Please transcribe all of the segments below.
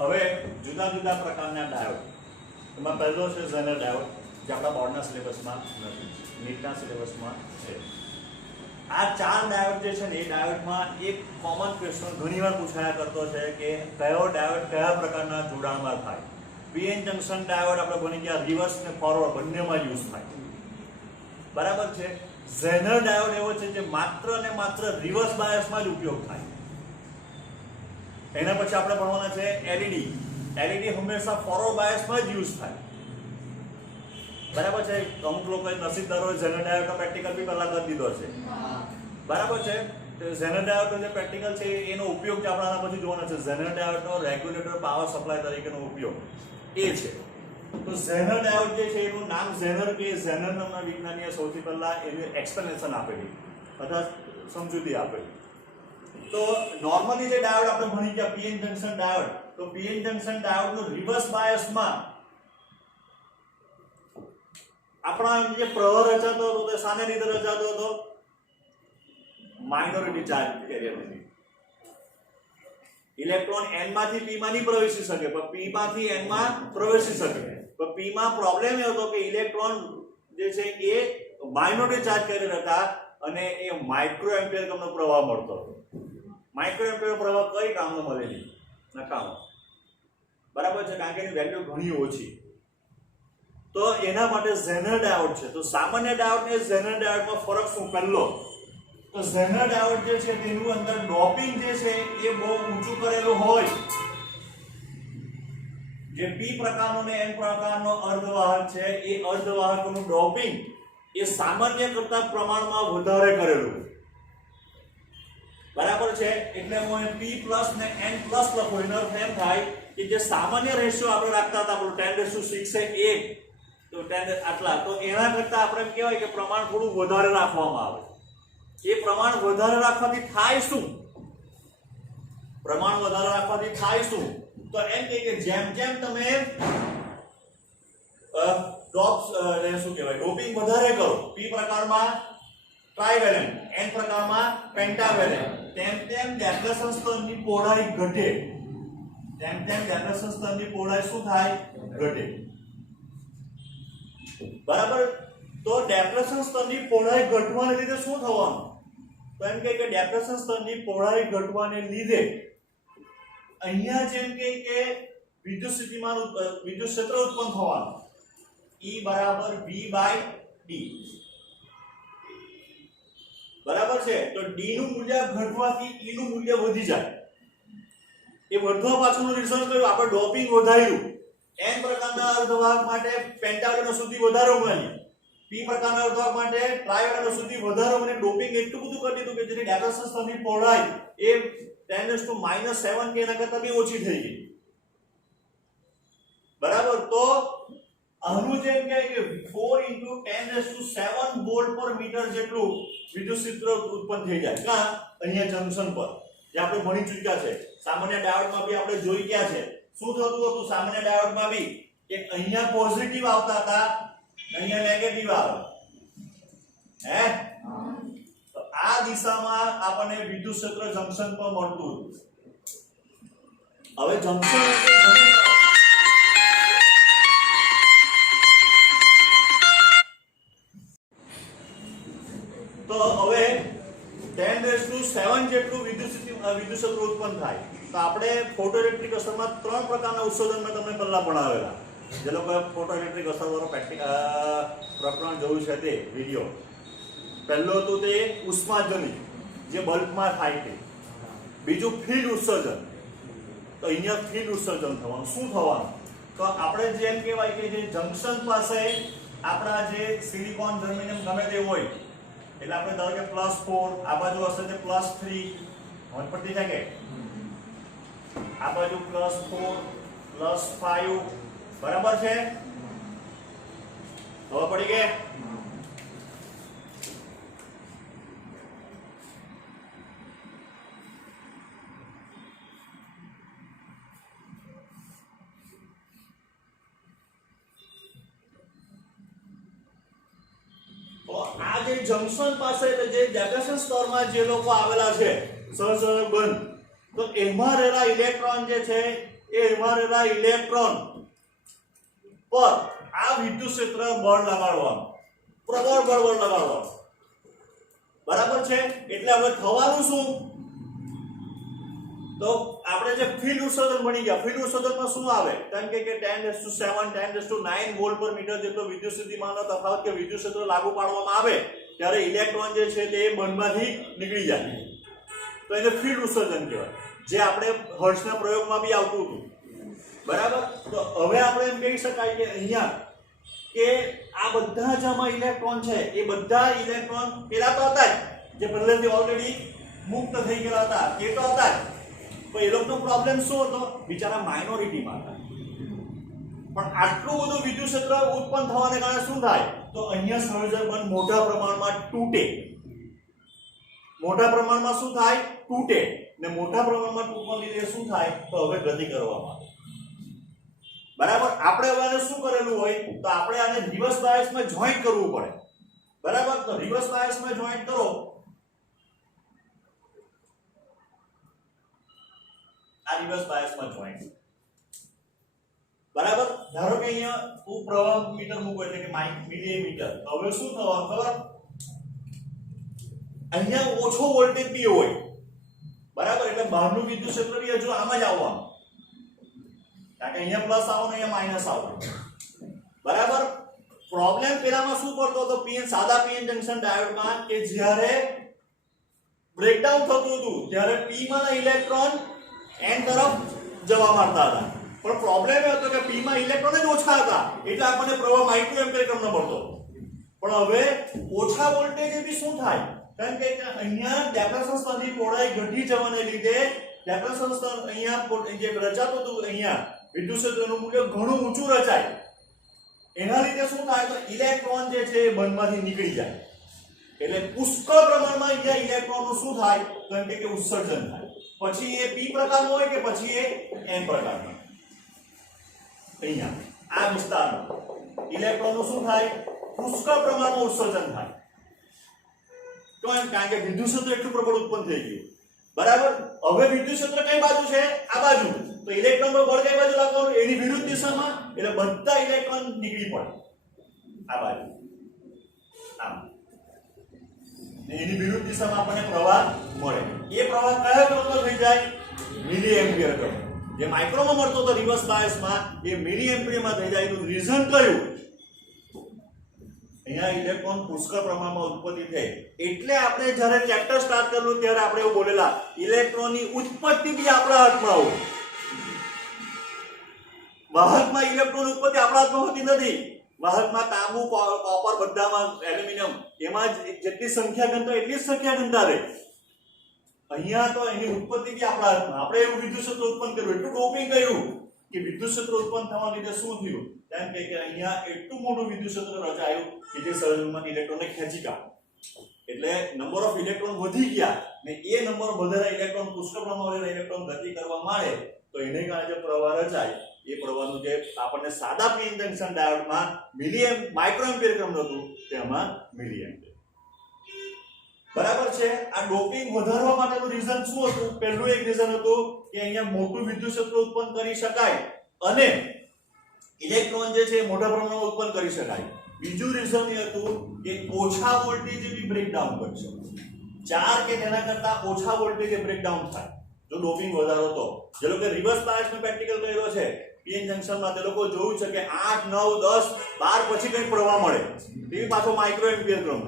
હવે જુદા જુદા પ્રકારના ડાયોડ, એમાં પહેલો છે ઝેનર ડાયોડ, જે આપણા બોર્ડના સિલેબસમાં નથી, નીટના સિલેબસમાં છે. આ 4 ડાયોડ જે છે ને, એ ડાયોડમાં એક કોમન ક્વેશ્ચન ઘણીવાર પૂછાયા કરતો છે કે કયો ડાયોડ કયા પ્રકારના જોડાણમાં થાય. પીએન જંકશન ડાયોડ આપણે ભણી ગયા, રિવર્સ ને ફોરવર્ડ બંનેમાં યુઝ થાય, બરાબર છે. ઝેનર ડાયોડ એવો છે જે માત્ર ને માત્ર રિવર્સ બાયસમાં જ ઉપયોગ થાય. એના પછી આપણે ભણવાના છે એલઈડી. એલઈડી હંમેશા ફોરવર્ડ બાયસમાં જ યુઝ થાય, બરાબર છે. અમુક લોકોએ નસીબદારો ઝેનર ડાયોડનો પ્રેક્ટિકલ બી પહેલા કરી દીધો છે, બરાબર છે. ઝેનર ડાયોડનો જે પ્રેક્ટિકલ છે એનો ઉપયોગ જે આપણે આના પછી જોવાનો છે. ઝેનર ડાયોડનો રેગ્યુલેટર પાવર સપ્લાય તરીકેનો ઉપયોગ એ છે. તો ઝેનર ડાયોડ જે છે એનું નામ ઝેનર કે ઝેનર નામના વિજ્ઞાનીએ સૌથી પહેલા એનું એક્સપ્લેનેશન આપેલી અથવા સમજૂતી આપેલી. તો નોર્મલી જે ડાયોડ આપણે ભણી ગયા પીએન જંકશન ડાયોડ, તો પીએન જંકશન ડાયોડનો રિવર્સ બાયસમાં આપણા જે પ્રવાહ રચાતો હતો તે શાને લીધે રચાતો હતો? માઇનોરિટી ચાર્જ કેરિયરથી. ઇલેક્ટ્રોન n માંથી p માં નહીં પ્રવેશી શકે, પણ p માંથી n માં પ્રવેશી શકે. પણ p માં પ્રોબ્લેમ એ હતો કે ઇલેક્ટ્રોન જે છે એ માઇનોરિટી ચાર્જ કેરિયર હતા અને એ માઇક્રો એમ્પિયર તમને પ્રવાહ મળતો હતો. માઇક્રો એમ્પિયર પ્રવાહ કઈ કામનો મળે નહીં, નકામો, બરાબર છે, કારણ કે એની વેલ્યુ ઘણી ઓછી. તો એના માટે ઝેનર ડાયોડ છે. તો સામાન્ય ડાયોડ ને ઝેનર ડાયોડમાં ફરક શું? પહેલો તો ઝેનર ડાયોડ જે છે તેનું અંદર ડોપિંગ જે છે એ બહુ ઊંચું કરેલું હોય. જે p પ્રકારનો ને n પ્રકારનો અર્ધવાહક છે એ અર્ધવાહકનું ડોપિંગ એ સામાન્ય કરતા પ્રમાણમાં વધારે કરેલું, બરાબર છે. એટલે હું p પ્લસ ને n પ્લસ લખું, એનો અર્થ એમ થાય કે જે સામાન્ય રેશિયો આપણે રાખતા હતા, આપણું 10:6 છે 1, તો 10 આટલા, તો એના કરતા આપણે એમ કહેવાય કે પ્રમાણ થોડું વધારે રાખવામાં આવે. એ પ્રમાણ વધારે રાખવાથી થાય શું? પ્રમાણ વધારે રાખવાથી થાય શું? તો એમ કે જેમ જેમ તમે શું કહેવાય ડોપિંગ વધારે કરો, p પ્રકારમાં ટ્રાઇવેલેન્ટ, n પ્રકારમાં પેન્ટાવેલેન્ટ, તેમ તેમ ડેપ્રેશન સ્તરની પહોળાઈ ઘટે. તેમ તેમ ડેપ્રેશન સ્તરની પહોળાઈ શું થાય? ઘટે, બરાબર. તો ડેપ્રેશન સ્તરની પહોળાઈ ઘટવાને લીધે શું થવાનું? તો એમ કે ડેપ્રેશન સ્તરની પહોળાઈ ઘટવાને લીધે અહીંયા જેમ કે વિદ્યુત સ્થિતિમાન વિદ્યુત ક્ષેત્ર ઉત્પન્ન થવાનું. E બરાબર V/d, બરાબર છે. તો d નું મૂલ્ય ઘટવાથી E નું મૂલ્ય વધી જાય. એ વધવા પાછળનું રીઝન કયું? આપણે ડોપિંગ વધાર્યું. n પ્રકારના અર્ધવાહક માટે પેન્ટાવેલેન્ટ સુધી વધારો મળ્યો, p પ્રકારના અર્ધવાહક માટે ટ્રાઇવેલેન્ટ સુધી વધારો મળે. ડોપિંગ એટલું બધું કરી દીધું કે જેની ડેપ્રેશન સ્તરની પહોળાઈ એ 10⁻⁷ કે એના કરતા બી ઓછી થઈ ગઈ, બરાબર. તો આનું જેમ કે 4 × 10⁷ વોલ્ટ પર મીટર જેટલું વિદ્યુત ક્ષેત્ર ઉત્પન્ન થઈ જાય. ક્યાં? અહીંયા જંકશન પર, જે આપણે ભણી ચૂક્યા છે. સામાન્ય ડાયોડમાં બી આપણે જોઈ ગયા છે. શું થતું હતું સામાન્ય ડાયોડમાં બી? કે અહીંયા પોઝિટિવ આવતા હતા, અહીંયા નેગેટિવ આવે. હે? તો આ દિશામાં આપણને વિદ્યુત ક્ષેત્ર જંકશન પર મળતું હતું. હવે જંકશન તો હવે 10⁷ જેટલું વિદ્યુત ક્ષેત્ર ઉત્પન્ન થાય. તો આપણે ફોટો ઇલેક્ટ્રિક અસરમાં 3 પ્રકારના ઉત્સર્જન મેં તમને પહેલા ભણાવેલા. જે લોકો ફોટો ઇલેક્ટ્રિક અસર વાળો પ્રકરણ જોયું છે તે વિડીયો. પહેલો હતું તે ઉષ્માજનિત, જે બલ્બમાં થાય છે. બીજું ફિલ્ડ ઉત્સર્જન. તો અહીંયા ફિલ્ડ ઉત્સર્જન થવાનું. શું થવાનું? તો આપણે જેમ કહેવાય કે જે જંકશન પાસે આપણા જે સિલિકોન જર્મેનિયમ ગમે તે હોય, એટલે આપણે ધારો કે +4, આ બાજુ હશે તે +3, હવે પડતી જાય કે આ બાજુ +4 +5, બરાબર છે. હવે પડી ગઈ. આ જે જંકશન પાસે જે ડેપ્રેશન સ્તરમાં જે લોકો આવેલા છે સહસંયોગ બંધ, તો એમાં રહેલા ઇલેક્ટ્રોન જે છે એ એમાં રહેલા ઇલેક્ટ્રોન પર આ વિદ્યુત ક્ષેત્ર બળ લગાડવાનું, પ્રબળ બળ લગાડવાનું, બરાબર છે. એટલે હવે થવાનું શું, તો આપણે જે ફિલ્ડ ઉત્સર્જન બની ગયા, ફિલ્ડ ઉત્સર્જનમાં શું આવે, કારણ કે 10⁷ 10⁹ વોલ્ટ પર મીટર જેટલો વિદ્યુત સ્થિતિમાનનો તફાવત કે વિદ્યુત ક્ષેત્ર લાગુ પાડવામાં આવે ત્યારે ઇલેક્ટ્રોન જે છે તે બંધમાંથી નીકળી જાય, તો એને ફિલ્ડ ઉત્સર્જન કહેવાય, જે આપણે હર્ટ્ઝના પ્રયોગમાં બી આવતું હતું, બરાબર. તો હવે આપણે એમ કહી શકાય કે અહીંયા કે આ બધા જ આમાં ઇલેક્ટ્રોન છે એ બધા ઇલેક્ટ્રોન પેલા તો હતા જ, જે પહેલેથી ઓલરેડી મુક્ત થઈ ગયા હતા એ તો હતા જ, પણ એ લોકોનો પ્રોબ્લેમ શું હતો, બિચારા માઇનોરિટીમાં હતા. પણ આટલું બધું વિદ્યુત ક્ષેત્ર ઉત્પન્ન થવાને કારણે શું થાય, તો અહીંયા સંયોજક બંધ મોટા પ્રમાણમાં તૂટે, મોટા પ્રમાણમાં શું થાય, તૂટે, ને મોટા પ્રમાણમાં તૂટવાને લીધે શું થાય, તો હવે ગતિ કરવામાં આવે, બરાબર. આપણે હવે શું કરેલું હોય, તો આપણે આને રિવર્સ બાયસમાં જોઈન્ટ કરવું પડે, બરાબર. તો રિવર્સ બાયસમાં જોઈન્ટ કરો, આ રિવર્સ બાયસમાં જોઈન્ટ, બરાબર. ધારો કે અહીંયા હું પ્રવાહ મીટર મૂકો એટલે કે મિલીમીટર, હવે શું થવાનું ખબર, અહીંયા ઓછો વોલ્ટેજ બી હોય, બરાબર. એટલે બહારનું વિદ્યુત ક્ષેત્ર બી હજુ આમ જ આવવાનું, કારણ કે અહીંયા પ્લસ આવવાનું, અહીંયા માઈનસ આવવાનું, બરાબર. પ્રોબ્લેમ પેલામાં શું પડતો હતો, પીએન સાદા પીએન જંકશન ડાયોડમાં, કે જ્યારે બ્રેકડાઉન થતું હતું ત્યારે પી માંના ઇલેક્ટ્રોન એન તરફ જવા માંડતા હતા, પણ પ્રોબ્લેમ એ હતો કે પી માં ઇલેક્ટ્રોન જ ઓછા હતા, એટલે આપણને પ્રવાહ માઇક્રો એમ્પિયર ક્રમનો મળતો. પણ હવે ઓછા વોલ્ટેજ બી શું થાય, કારણ કે અહીંયા ડેપ્રેશન સ્તરની પહોળાઈ ઘટી જવાને લીધે ડેપ્રેશન સ્તર અહીંયા જે રચાતું હતું, અહીંયા વિદ્યુત ક્ષેત્રનું મૂલ્ય ઘણું ઊંચું રચાય, એના લીધે શું થાય, તો ઇલેક્ટ્રોન જે છે એ બંધમાંથી નીકળી જાય, એટલે પુષ્કળ પ્રમાણમાં અહીંયા ઇલેક્ટ્રોનનું શું થાય, કારણ કે ઉત્સર્જન થાય, પછી એ પી પ્રકારનો હોય કે પછી એ એન પ્રકારનો. અહીંયા આ વિસ્તારમાં ઇલેક્ટ્રોનનું શું થાય, પુષ્કળ પ્રમાણમાં ઉત્સર્જન થાય, તો એમ, કારણ કે વિદ્યુત ક્ષેત્ર એટલું પ્રબળ ઉત્પન્ન થઈ ગયું, બરાબર. હવે વિદ્યુત ક્ષેત્ર કઈ બાજુ છે, આ બાજુ, તો ઇલેક્ટ્રોન પર બળ કઈ બાજુ લાગવાનું, એની વિરુદ્ધ દિશામાં, એટલે બધા ઇલેક્ટ્રોન નીકળી પડે આ બાજુ, આમ, એની વિરુદ્ધ દિશામાં આપણને પ્રવાહ મળે. એ પ્રવાહ કયા ક્રમનો થઈ જાય, મિલી એમ્પિયર ક્રમ. જે માઇક્રોમાં મળતો હતો રિવર્સ બાયસમાં, એ મિલી એમ્પિયરમાં થઈ જાય. એનું રીઝન કયું, અહીંયા ઇલેક્ટ્રોન પુષ્કળ પ્રમાણમાં ઉત્પત્તિ થઈ, એટલે આપણે જ્યારે ચેપ્ટર સ્ટાર્ટ કરેલું ત્યારે આપણે એવું બોલેલા, ઇલેક્ટ્રોનની ઉત્પત્તિ બી આપણા હાથમાં હોય. વાહકમાં ઇલેક્ટ્રોન ઉત્પત્તિ આપણા હાથમાં હોતી નથી. વાહકમાં તાંબુ, કોપર, બધામાં એલ્યુમિનિયમ, એમાં જેટલી સંખ્યા ગણતા એટલી જ સંખ્યા ગણતા રહે. અહીંયા તો એની ઉત્પત્તિ બી આપણા હાથમાં. આપણે એવું વિદ્યુત ક્ષેત્ર ઉત્પન્ન કર્યું, એટલું ડોપિંગ કર્યું કે વિદ્યુત ક્ષેત્ર ઉત્પન્ન થવાના લીધે શું થયું, એમ કે અહીંયા એટલું મોટું વિદ્યુત ક્ષેત્ર રચાયું કે જે સંયોજકમાંથી ઇલેક્ટ્રોનને ખેંચી કાઢે, એટલે નંબર ઓફ ઇલેક્ટ્રોન વધી ગયા, ને એ નંબર વધારે ઇલેક્ટ્રોન, પુષ્કળ પ્રમાણમાં ઇલેક્ટ્રોન ગતિ કરવા માંડે, તો એને કારણે જે પ્રવાહ રચાય, એ પ્રવાહનું જે આપણને સાદા પીએન જંકશન ડાયોડમાં માઇક્રો એમ્પિયર ક્રમ હતું, તેમાં મિલી એમ્પિયર, બરાબર છે. આ ડોપિંગ વધારવા માટેનું રીઝન શું હતું, પહેલું એક રીઝન હતું કે અહીંયા મોટું વિદ્યુત ક્ષેત્ર ઉત્પન્ન કરી શકાય અને ઇલેક્ટ્રોન જે છે મોટા પ્રમાણમાં ઉત્પન્ન કરી શકાય. બીજું રીઝન એ હતું કે ઓછા વોલ્ટેજ બી બ્રેકડાઉન કરશે, 4 કે તેના કરતા ઓછા વોલ્ટેજ બ્રેકડાઉન થાય જો ડોપિંગ વધારો તો. જે લોકો રિવર્સ બાયસનો પ્રેક્ટિકલ કર્યો છે પીએન જંકશનમાં, તે લોકો જોયું છે કે 8, 9, 10, 12 પછી કંઈક પ્રવાહ મળે, તે પાછો માઇક્રો એમ્પિયર ક્રમ,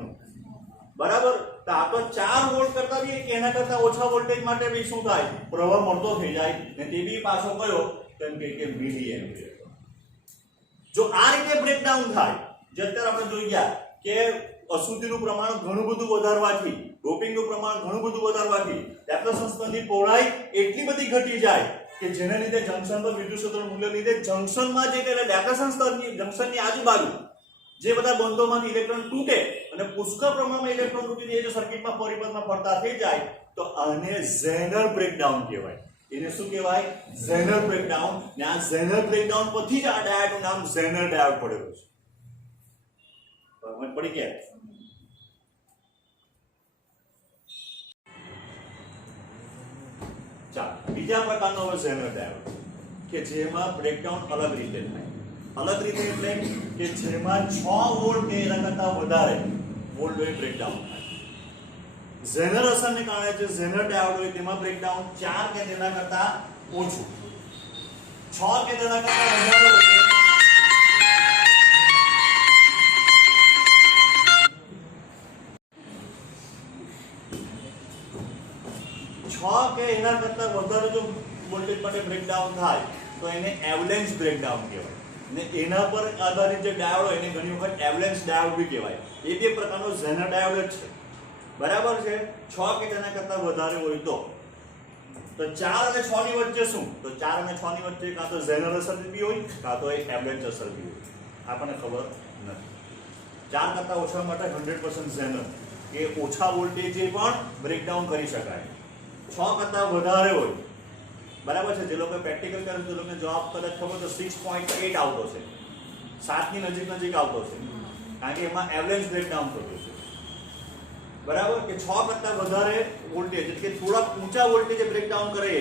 બરાબર. તો આ તો 4 વોલ્ટ કરતા બી એના કરતા ઓછા વોલ્ટેજ માટે બી શું થાય, પ્રવાહ મળતો થઈ જાય, ને તે બી પાછો કયો, કેમ કે મિલી એમ્પિયર. જો આ રીતે બ્રેકડાઉન થાય, જે અત્યારે આપણે જોઈ ગયા કે અશુદ્ધિનું પ્રમાણ ઘણું બધું વધારવાથી, ડોપિંગનું પ્રમાણ ઘણું બધું વધારવાથી ડેપ્રેશન સ્તરની પહોળાઈ એટલી બધી ઘટી જાય કે જેને લીધે જંકશન પર વિદ્યુત ક્ષેત્રનું મૂલ્ય લીધે જંકશનમાં જે એટલે ડેપ્રેશન સ્તરની જંકશનની આજુબાજુ જે બધા બંધોમાંથી ઇલેક્ટ્રોન તૂટે અને પુષ્કળ પ્રમાણમાં ઇલેક્ટ્રોન તૂટી એ જો સર્કિટમાં પરિપથમાં ફરતા થઈ જાય, તો આને ઝેનર બ્રેકડાઉન કહેવાય. એને શું કહેવાય, ઝેનર બ્રેકડાઉન. ને આ ઝેનર બ્રેકડાઉન પછી જ આ ડાયોડનું નામ ઝેનર ડાયોડ પડેલું છે. સમજ પડી ગયા? ચાલો બીજા પ્રકારનો હવે ઝેનર ડાયોડ. કે જેમાં બ્રેકડાઉન અલગ રીતે થાય. અલગ રીતે એટલે કે જેમાં 6 વોલ્ટ કે એના કરતા વધારે વોલ્ટેજ બ્રેકડાઉન થાય. ઝેનર અસરને કારણે જે ઝેનર ડાયોડ હોય તેમાં બ્રેકડાઉન 4 કે તેના કરતા ઓછું, 6 કે તેના કરતા વધારે હોય 6 કે એના કરતા વધારે જો વોલ્ટેજ માટે બ્રેકડાઉન થાય તો એને એવલેન્સ બ્રેકડાઉન કહેવાય. ને એના પર આધારિત જે ડાયોડ હોય એને ઘણી વખત એવલેન્સ ડાયોડ બી કહેવાય. એ બે પ્રકારનો ઝેનર ડાયોડ જ છે. બરાબર છે. 6 કે તેના કરતા વધારે હોય તો 4 અને 6 ની વચ્ચે શું? તો 4 અને 6 ની વચ્ચે કાં તો ઝેનર અસર બી હોય કાં તો એવલેન્સ અસર બી હોય. આપણને ખબર નથી. 4 કરતા ઓછા માટે 100% ઝેનર કે ઓછા વોલ્ટેજે પણ બ્રેકડાઉન કરી શકાય. 6 કરતા વધારે હોય, બરાબર છે. જે લોકો પ્રેક્ટિકલ કરે છે તે લોકોને જવાબ કદાચ ખબર તો 6.8 આવતો છે, 7 ની નજીક આવતો છે, કારણ કે એમાં એવરેજ બ્રેકડાઉન થતું છે. બરાબર કે 6 કરતા વધારે વોલ્ટેજ એટલે કે થોડા ઊંચા વોલ્ટેજે બ્રેકડાઉન કરે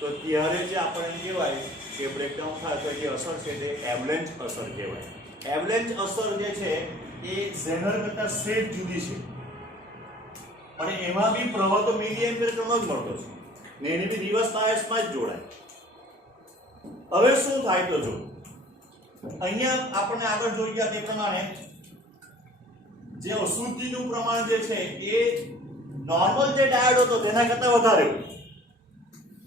તો ત્યારે જે આપણે કહેવાય કે બ્રેકડાઉન થાય તો જે અસર છે તે એવલેન્સ અસર કહેવાય. એવલેન્સ અસર જે છે એ ઝેનર કરતા સેજ જુદી છે, અને એમાં બી પ્રવાહ તો મિલી એમ્પિયર કરનો જ મળતો છે ને એની બી રિવર્સ બાયસમાં જ જોડાય. હવે શું થાય તો જો અહીંયા આપણે આગળ જોઈ ગયા તે પ્રમાણે જે અશુદ્ધિનું પ્રમાણ જે છે એ નોર્મલ જે ડાયોડ હતો તેના કરતા વધારે હોય,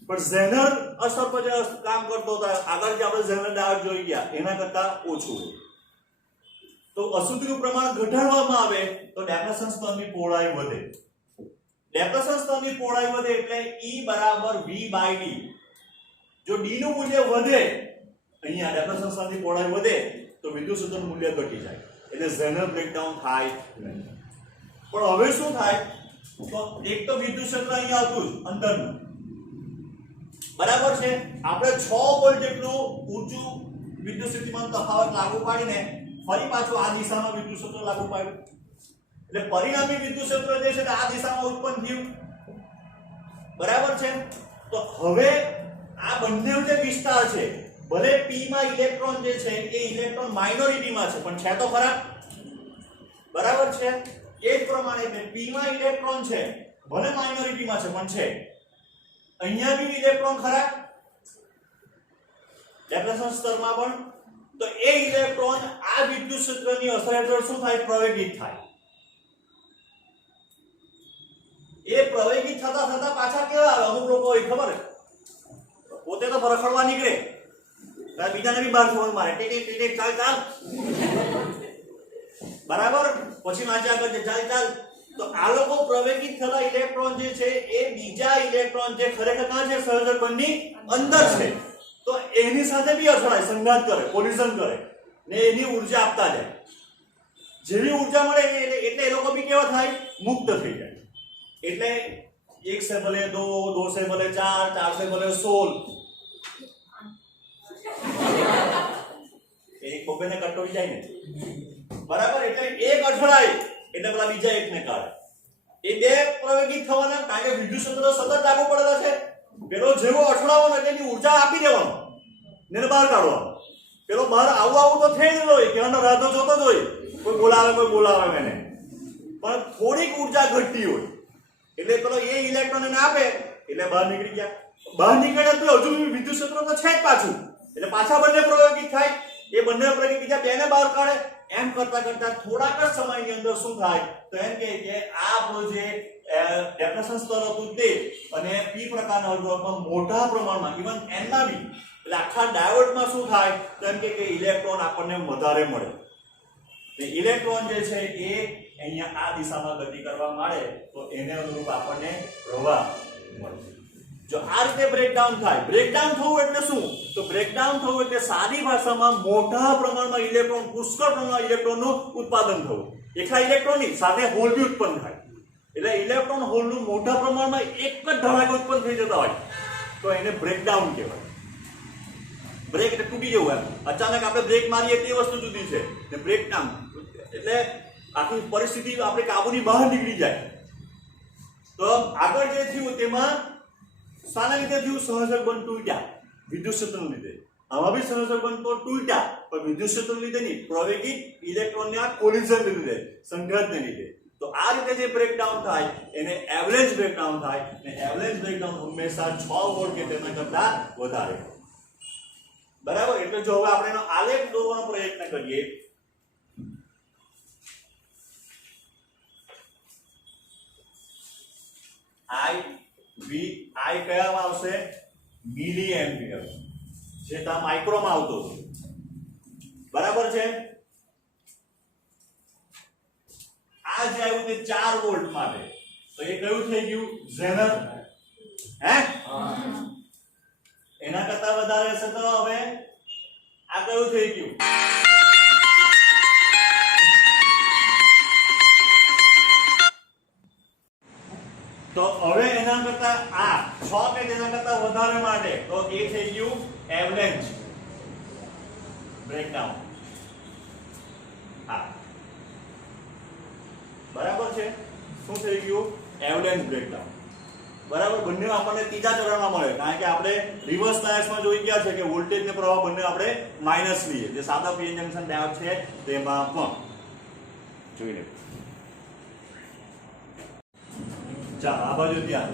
પણ ઝેનર અસર પર જે કામ કરતો હતો આગળ જે આપણે ઝેનર ડાયોડ જોઈ ગયા એના કરતા ઓછું હોય. તો અશુદ્ધિનું પ્રમાણ ઘટાડવામાં આવે તો ડેપ્રેશન સ્તરની પહોળાઈ વધે. ડેપ્રેશન સ્તરની પહોળાઈ વધે એટલે E બરાબર V/D. જો D નું મૂલ્ય વધે, અહીંયા ડેપ્રેશન સ્તરની પહોળાઈ વધે તો વિદ્યુત ક્ષેત્રનું મૂલ્ય ઘટી જાય, એટલે ઝેનર બ્રેકડાઉન થાય નહીં. પણ હવે શું થાય તો એક તો વિદ્યુત ક્ષેત્ર અહીંયા હતું અંદરનું, બરાબર છે. આપણે 6 વોલ્ટ જેટલું ઊંચું વિદ્યુત સ્થિતિમાન તફાવત લાગુ પાડીને ફરી પાછું આ દિશામાં વિદ્યુત ક્ષેત્ર લાગુ પાડ્યું, એટલે પરિણામી વિદ્યુત ક્ષેત્ર જે છે તે આ દિશામાં ઉત્પન્ન થયું. બરાબર છે. તો હવે આ બંને જે વિસ્તાર છે, ભલે p માં ઇલેક્ટ્રોન જે છે એ ઇલેક્ટ્રોન માઇનોરિટીમાં છે પણ છે તો ખરા. બરાબર છે. એ જ પ્રમાણે p માં ઇલેક્ટ્રોન છે, ભલે માઇનોરિટીમાં છે પણ છે. અહીંયા બી ઇલેક્ટ્રોન ખરા ડેપ્રેશન સ્તરમાં પણ. તો એ ઇલેક્ટ્રોન આ વિદ્યુત ક્ષેત્રની અસર હેઠળ શું થાય? પ્રવેગિત થાય. એ પ્રવેગિત થતા થતા પાછા કેવા આવે? અમુક લોકો હોય ખબર છે પોતે તો ફરખડવા નીકળે, બીજાને બી બહાર ફોન મારે, ટી ચાલ ચાલ, બરાબર. પછી વાંચે આગળ ચાલ ચાલ. તો આ લોકો પ્રવેગિત થતા ઇલેક્ટ્રોન જે છે એ બીજા ઇલેક્ટ્રોન જે ખરેખર કાં છે સંયોજક બંધની અંદર છે તો એની સાથે બી અથડાય, સંઘાત કરે, કોલિઝન કરે ને એની ઉર્જા આપતા જાય. જેવી ઉર્જા મળે એટલે એ લોકો બી કેવા થાય? મુક્ત થઈ જાય. એટલે 1 से भले 2, 2 से भले 4, 4 से भले 16. એક બોબેને કટોઈ જાય ને, બરાબર. એટલે એક અથડાય એટલે પેલા બીજા એકને કાઢે. એ બે પ્રવેગિત થવાના, કારણ કે વિદ્યુત ક્ષેત્ર સતત લાગુ પડેલા છે. પેલો જેવો અથડાવવાનો એટલે એની ઉર્જા આપી દેવાનો ને બહાર કાઢવાનો. પેલો બહાર આવું તો થઈ જ હોય કે આનો રાધો જોતો જ હોય, કોઈ બોલાવે એને, પણ થોડીક ઉર્જા ઘટતી હોય એટલે પેલો એ ઇલેક્ટ્રોન એને આપે એટલે બહાર નીકળી ગયા. બહાર નીકળે તો હજુ વિદ્યુત ક્ષેત્ર તો છે જ પાછું, એટલે પાછા બંને પ્રવેગિત થાય. એ બંને પ્રવેગિત બીજા બેને બહાર કાઢે. એમ કરતા કરતા થોડાક જ સમયની અંદર શું થાય તો એમ કે આ આપણો જે ડેપ્રેશન સ્તર હતું તે અને p પ્રકારના અર્ધવાહકમાં મોટા પ્રમાણમાં ઇવન n માં બી, એટલે આખા ડાયોડમાં શું થાય તો એમ કે ઇલેક્ટ્રોન આપણને વધારે મળે. ઇલેક્ટ્રોન જે છે એ અહીંયા આ દિશામાં ગતિ કરવા માંડે તો એને અનુરૂપ આપણને પ્રવાહ મળે. જો આ રીતે બ્રેકડાઉન થાય, બ્રેકડાઉન થવું એટલે શું? તો બ્રેકડાઉન થવું એટલે સાદી ભાષામાં મોટા પ્રમાણમાં ઇલેક્ટ્રોન, પુષ્કળ પ્રમાણમાં ઇલેક્ટ્રોનનું ઉત્પાદન થવું. એકલા ઇલેક્ટ્રોન નહીં, સાથે હોલ બી ઉત્પન્ન થાય. એટલે ઇલેક્ટ્રોન હોલનું મોટા પ્રમાણમાં એક જ ધડાકે ઉત્પન્ન થઈ જતા હોય તો એને બ્રેકડાઉન કહેવાય. બ્રેક એટલે તૂટી જવું. એમ અચાનક આપણે બ્રેક મારીએ તે વસ્તુ જુદી છે ને બ્રેકડાઉન એટલે આખી પરિસ્થિતિ આપણે કાબુની બહાર નીકળી જાય. તો આગળ જે થયું તેમાં શાના લીધે થયું? સંયોજક બંધ તૂટ્યા. વિદ્યુત ક્ષેત્રને લીધે. આમાં બી સંયોજક બનતો ઉલટા, પણ વિદ્યુત ક્ષેત્રને લીધે નહીં, પ્રવેગિક ઇલેક્ટ્રોનને આ કોલિઝનને લીધે, સંઘાતને લીધે. તો આ રીતે જે બ્રેકડાઉન થાય એને એવરેજ બ્રેકડાઉન થાય, અને એવરેજ બ્રેકડાઉન હંમેશા 6 વોલ્ટ કે તેના કરતા વધારે. બરાબર. એટલે જો હવે આપણે એનો આલેખ દોરવાનો પ્રયત્ન કરીએ, I કયામાં આવશે? મિલી એમ્પિયર, જે તા માઇક્રોમાં આવતો હતો. બરાબર છે. આ જે આવ્યું તે 4 વોલ્ટ માટે, તો એ કયું થઈ ગયું? ઝેનર. હે? એના કરતા વધારે હશે તો હવે આ કયું થઈ ગયું? તો હવે એના કરતા આ 6 કે તેના કરતા વધારે માટે તો એ થઈ ગયું એવલેન્ચ બ્રેકડાઉન. હા, બરાબર છે. શું થઈ ગયું? Avalanche breakdown. બરાબર. બંને આપણને ત્રીજા ચરણમાં મળે, કારણ કે આપણે રિવર્સ બાયસમાં જોઈ ગયા છે કે વોલ્ટેજ ને પ્રવાહ બંને આપણે માઈનસ લઈએ, જે સાદા પીએન જંકશન ડાયોડ છે તેમાં પણ જોઈ લે. ચાલો આ બાજુ ધ્યાન.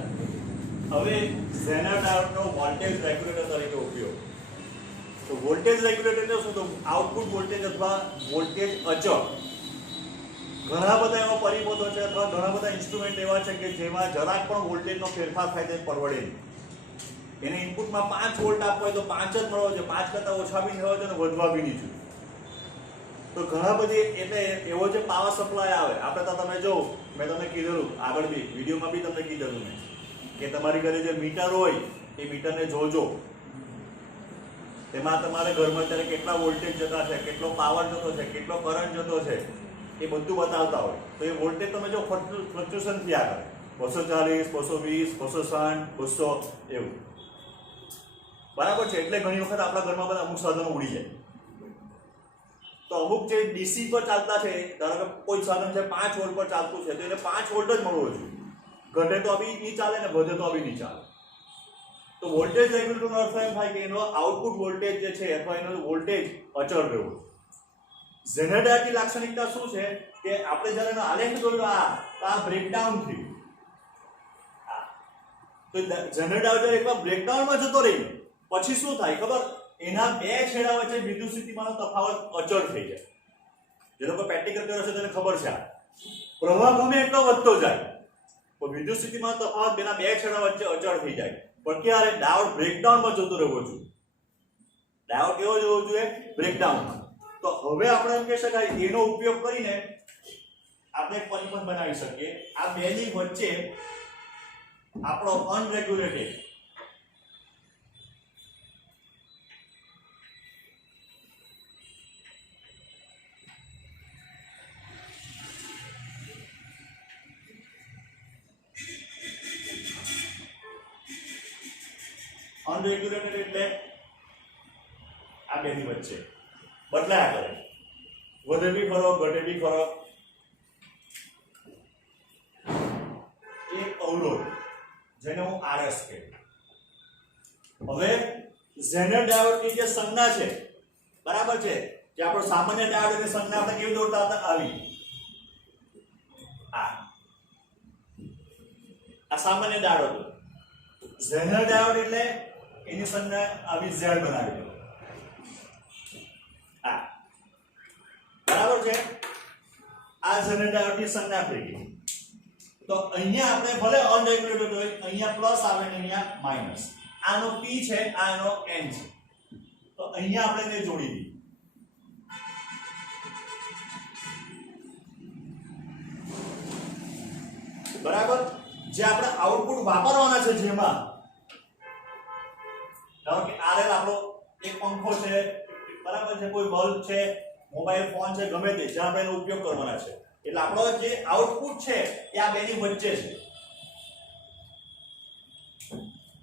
હવે ઝેનર ડાયોડનો વોલ્ટેજ રેગ્યુલેટર તરીકે ઉપયોગ. તો વોલ્ટેજ રેગ્યુલેટર એટલે શું? તો આઉટપુટ વોલ્ટેજ અથવા વોલ્ટેજ અચળ. ઘણા બધા એવા પરિબળો છે અથવા ઘણા બધા ઇન્સ્ટ્રુમેન્ટ એવા છે કે જેમાં જરાક પણ વોલ્ટેજનો ફેરફાર થાય તે પરવડે નહીં. એને ઇનપુટમાં 5 વોલ્ટ આપવો હોય તો 5 જ મળવો જોઈએ, 5 કરતા ઓછા બી ન હોય અને વધવા બી નહીં જોઈએ. તો ઘણા બધી એટલે એવો જે પાવર સપ્લાય આવે, આપણે તો તમે જો મેં તમને કીધેલું આગળ બી વિડીયોમાં બી તમને કીધેલું મેં કે તમારી ઘરે જે મીટર હોય એ મીટરને જોજો. તેમાં તમારે ઘરમાં અત્યારે કેટલા વોલ્ટેજ જતા છે, કેટલો પાવર જતો છે, કેટલો કરંટ જતો છે, એ બધું બતાવતા હોય. તો એ વોલ્ટેજ તમે જો ફ્લક્ચ્યુએશન થયા કરે, 240, 220, 260, 200 એવું. બરાબર છે. એટલે ઘણી વખત આપણા ઘરમાં બધા અમુક સાધનો ઉડી જાય. તો અમુક જે ડીસી પર ચાલતા છે, ધારો કે કોઈ સાધન છે 5 વોલ્ટ પર ચાલતું છે, તો એને 5 વોલ્ટ જ મળવો જોઈએ. ઘટે તો બી નહીં ચાલે ને વધે તો બી નહીં ચાલે. તો વોલ્ટેજ રેગ્યુલેટરનો અર્થ એમ થાય કે એનો આઉટપુટ વોલ્ટેજ જે છે અથવા એનો વોલ્ટેજ અચળ રહેવો. ઝેનર ડાયોડની લાક્ષણિકતા શું છે કે આપણે જ્યારે એનો આલેખ દોર્યો આ બ્રેકડાઉન થયું. તો ઝેનર ડાયોડ એકવાર બ્રેકડાઉનમાં જતો રહી પછી શું થાય ખબર? એના બે છેડા વચ્ચે વિદ્યુત સ્થિતિમાનનો તફાવત અચળ થઈ જાય. જે લોકો પ્રેક્ટિકલ કર્યો છે તેને ખબર છે. પ્રવાહ ગમે એટલો વધતો જાય તો વિદ્યુત સ્થિતિમાન તફાવત બેના બે છેડા વચ્ચે અચળ થઈ જાય. પણ ક્યારે? ડાયોડ બ્રેકડાઉનમાં જતો રહેવો જોઈએ. ડાયોડ કેવો જવો જોઈએ? બ્રેકડાઉનમાં. તો હવે આપણે એમ કહી શકાય એનો ઉપયોગ કરીને આપણે એક પરિબળ બનાવી શકીએ. આ બેની વચ્ચે આપણો અનરેગ્યુલેટેડ અનરેગ્યુલેટેડ એટલે આ બેની વચ્ચે બદલાયા કરે, વધે બી ખરો ઘટે બી ખરો. એક અવરોધ જેને હું RS કહું. હવે ઝેનર ડાયોડની જે સંજ્ઞા છે, બરાબર છે, જે આપણો સામાન્ય ડાયોડની સંજ્ઞા આપણે કેવી દોરતા હતા? આવી. આ સામાન્ય ડાયોડ હતો. ઝેનર ડાયોડ એટલે એની સંજ્ઞા આવી Z બનાવી દો. બરાબર છે. આ ઝેનર ડાયોડની સંજ્ઞા થઈ ગઈ. તો અહીંયા આપણે ભલે અનરેગ્યુલેટેડ હોય, અહીંયા પ્લસ આવે ને અહીંયા માઈનસ. આનો P છે, આનો N છે. તો અહીંયા આપણે તે જોડી દીધું. બરાબર. જે આપણે આઉટપુટ વાપરવાના છે, જેમાં ધારો કે RL આપણો એક પંખો છે, બરાબર છે, કોઈ બલ્બ છે, મોબાઈલ ફોન છે, ગમે તે જ્યાં આપણે એનો ઉપયોગ કરવાના છે. એટલે આપણો જે આઉટપુટ છે એ આ બેની વચ્ચે છે.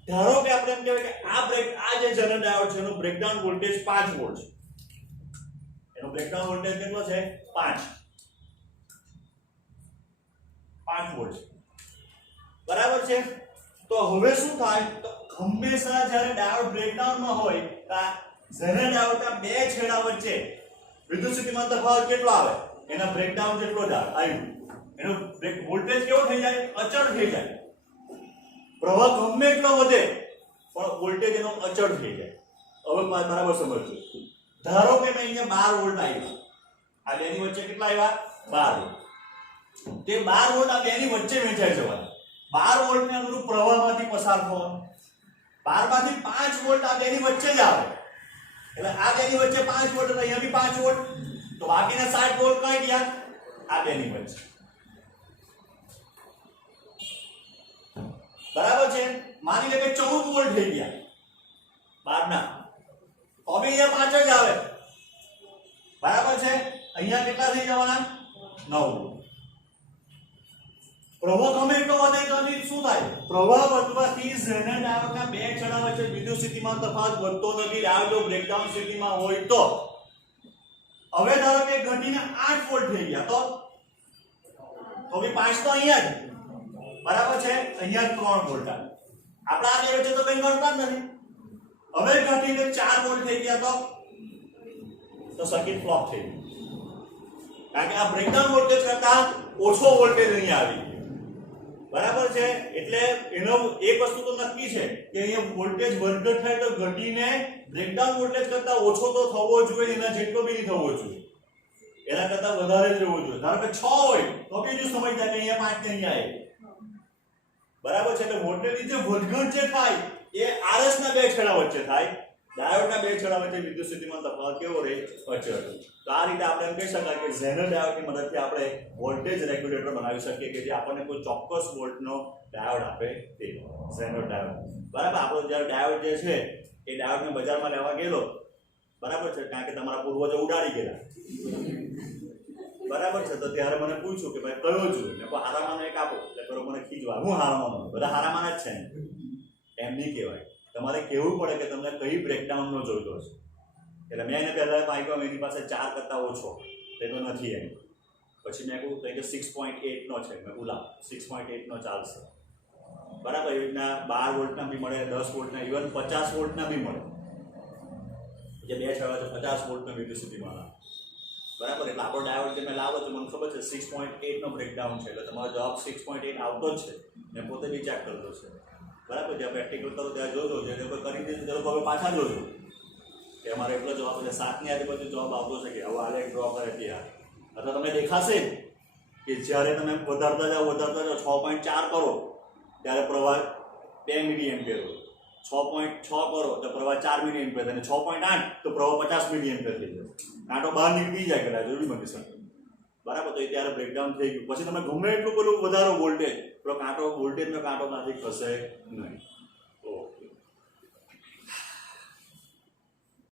ધારો કે આપણે એમ કહેવાય કે આ જે ઝેનર ડાયોડ છે એનો બ્રેકડાઉન વોલ્ટેજ 5 વોલ્ટ છે. એનો બ્રેકડાઉન વોલ્ટેજ કેટલો છે? 5 વોલ્ટ છે. બરાબર છે. તો હવે શું થાય? તો હંમેશા જ્યારે ડાયોડ બ્રેકડાઉનમાં હોય તો આ ઝેનર ડાયોડના બે છેડા વચ્ચે વિદ્યુત સ્થિતિમાન તફાવત કેટલો આવે? એના બ્રેકડાઉન જેટલો જ આવ્યું. એનો વોલ્ટેજ કેવો થઈ જાય? અચળ થઈ જાય. પ્રવાહ ગમે એટલો વધે પણ વોલ્ટેજ એનો અચળ થઈ જાય. હવે બરાબર સમજજો. ધારો કે મેં અહીંયા 12 વોલ્ટ આવ્યા, આ બેની વચ્ચે કેટલા આવ્યા? 12 વોલ્ટ. તે 12 વોલ્ટ આ બેની વચ્ચે વહેંચાઈ જવાના. 12 વોલ્ટને અનુરૂપ પ્રવાહમાંથી પસાર થવાનો. 12 માંથી 5 વોલ્ટ આ બેની વચ્ચે જ આવે. એટલે આ બેની વચ્ચે 5 વોલ્ટ એટલે અહીંયા બી 5 વોલ્ટ. તો બાકીના 60 વોલ્ટ કઈ ગયા? આ બેની વચ્ચે. બરાબર છે? માની લે કે 14 વોલ્ટ થઈ ગયા 12 ના. તો બી અહીંયા 5 જ આવે. બરાબર છે? અહીંયા કેટલા થઈ જવાના? 9 વોલ્ટ. પ્રવાહ ગમે એટલો વધે તો શું થાય? પ્રવાહ વધવાથી ઝેનર ડાયોડના બે છેડા વચ્ચે વિદ્યુત સ્થિતિમાન તફાવત વધતો નથી. ડાયોડ બ્રેકડાઉન સ્થિતિમાં હોય તો હવે ધારો કે ઘટીને 8 વોલ્ટ થઈ ગયા તો બી 5 તો અહીંયા જ. બરાબર છે? અહીંયા 3 વોલ્ટ આવે. આપણા આ બે વચ્ચે તો કંઈ ગણતા જ નથી. હવે ઘટીને 4 વોલ્ટ થઈ ગયા તો સર્કિટ ફ્લોપ થઈ ગઈ. કારણ કે આ બ્રેકડાઉન વોલ્ટેજ કરતા ઓછો વોલ્ટેજ અહીંયા આવી. બરાબર છે? એટલે એનો એક વસ્તુ તો નક્કી છે કે અહીંયા વોલ્ટેજ વધઘટ થાય તો ઘટીને બ્રેકડાઉન વોલ્ટેજ કરતા ઓછો તો થવો જોઈએ, એના જેટલો બી થવો જોઈએ, એના કરતા વધારે જ રહેવો જોઈએ. ધારો કે 6 હોય તો બી જો સમજ જાય કે અહીંયા 5 ને અહીંયા 1. બરાબર છે? એટલે વોલ્ટેજની જે વધઘટ જે થાય એ આરએસ ના બે છેડા વચ્ચે થાય. ડાયોડના બે છેડા વચ્ચે વિદ્યુત સ્થિતિમાન તફાવત કેવો રહે? અચળ. તો આ રીતે આપણે એમ કહી શકાય કે ઝેનર ડાયોડની મદદથી આપણે વોલ્ટેજ રેગ્યુલેટર બનાવી શકીએ કે જે આપણને કોઈ ચોક્કસ વોલ્ટનો ડાયોડ આપે તે ઝેનર ડાયોડ. બરાબર? આપણો જ્યારે ડાયોડ જે છે એ ડાયોડને બજારમાં લેવા ગયેલો, બરાબર છે, કારણ કે તમારા પૂર્વજો ઉડાડી ગયેલા, બરાબર છે, તો ત્યારે મને પૂછ્યું કે ભાઈ કયો જોઈએ? મેં કહ્યું હારામાંનો એક આપો. એટલે કરો મને ખીજવા, હું હારામાંનો? બધા હારામાંના જ છે ને. એમ નહીં કહેવાય. તમારે કહેવું પડે કે તમને કઈ બ્રેકડાઉનનો જોઈતો છે. એટલે મેં એને પહેલાં માગ્યો, એની પાસે 4 કરતાં ઓછો તે તો નથી એમ. પછી મેં કહ્યું કે 6.8 નો છે. મેં કહ્યું લાવ 6.8 નો ચાલશે. બરાબર? એવી રીતના 12 વોલ્ટના બી મળે, 10 વોલ્ટના, ઇવન 50 વોલ્ટના બી મળે. જે બે છેડા છે 50 વોલ્ટનો વિદ્યુત સ્થિતિમાન. બરાબર? એટલે આપણો ડાયોડ જે મેં લાવો છો મને ખબર છે 6.8 નો બ્રેકડાઉન છે. એટલે તમારો જવાબ 6.8 આવતો જ છે. મેં પોતે બી ચેક કરતો છે. બરાબર? જ્યાં પ્રેક્ટિકલ કરો ત્યાં જોજો, જે લોકો કરી દીધું તે લોકો હવે પાછા જોજો કે અમારે એટલો જવાબ, એટલે 7 ની આજુબાજુ જવાબ આવતો છે કે હવે આલે એક ડ્રો કરે ત્યાં. અથવા તમને દેખાશે કે જ્યારે તમે વધારતા જાઓ 6.4 કરો ત્યારે પ્રવાહ 2 મિલી એમ્પિયર હોય, 6.6 કરો તો પ્રવાહ 4 મિલી એમ્પિયર, અને 6.8 તો પ્રવાહ 50 મિલી એમ્પિયર થઈ જશે. કાંટો બહાર નીકળી જાય કદાચ જરૂરી બની શકે. બરાબર? તો એ ત્યારે બ્રેકડાઉન થઈ ગયું. પછી તમે ગમે એટલું પેલું વધારો વોલ્ટેજ, તો વોલ્ટેજનો કાંટો ત્યાંથી ખસે નહીં.